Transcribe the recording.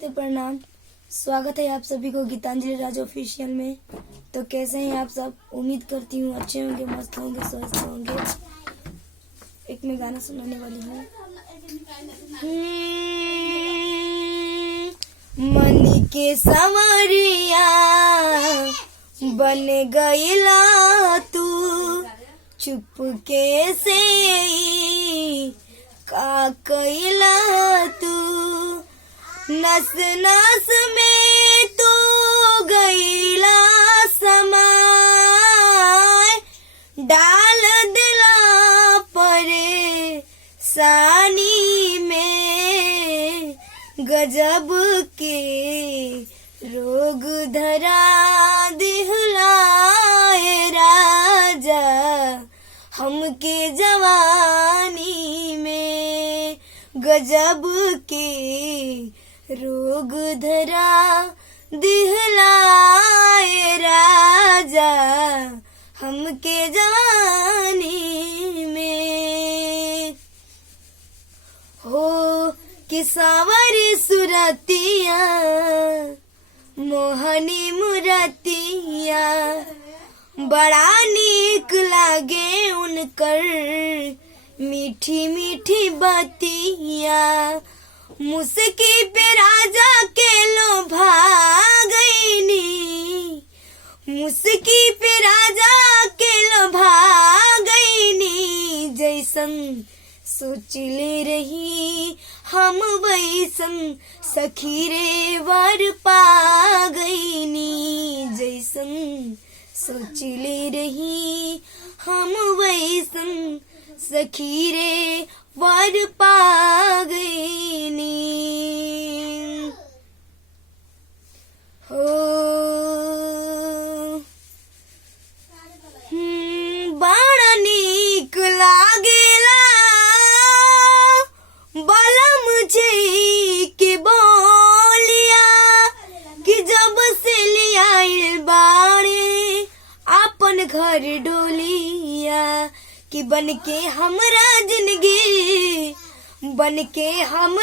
नमस्ते, प्रणाम। स्वागत है आप सभी को गीतांजलि राज ऑफिशियल में। तो कैसे हैं आप सब? उम्मीद करती हूँ अच्छे होंगे, मस्त होंगे, स्वस्थ होंगे। एक मैं गाना सुनाने वाली हूँ। मन के संवरिया बन गईला तू, चुपके से का कईला तू, नस नस में तू गईला समाय, डाल दिला परेशानी में, गजब के रोग धरा दिहलाए राजा हमके जवानी में, गजब के रोग धरा दिहलाए राजा हमके जवानी में। हो कि सावरी सुरतिया मोहनी मुरतिया, बड़ा नीक लागे उनकर मीठी मीठी बतिया, मुस्की पे राजा के लोभा गईनी, मुस्की पे राजा के लोभा गईनी, जैसन सोचले रही हम वैसन सखी रे वर पा गईनी, जैसन सोचले रही हम वैसन सखी रे वर पा गईनी। हो बड़ा नीक लागेला बलम जी के बोलिया, कि जब से लियाइल बाड़े अपन घर डोलिया, कि बन के हमरा जिंदगी, बन के हम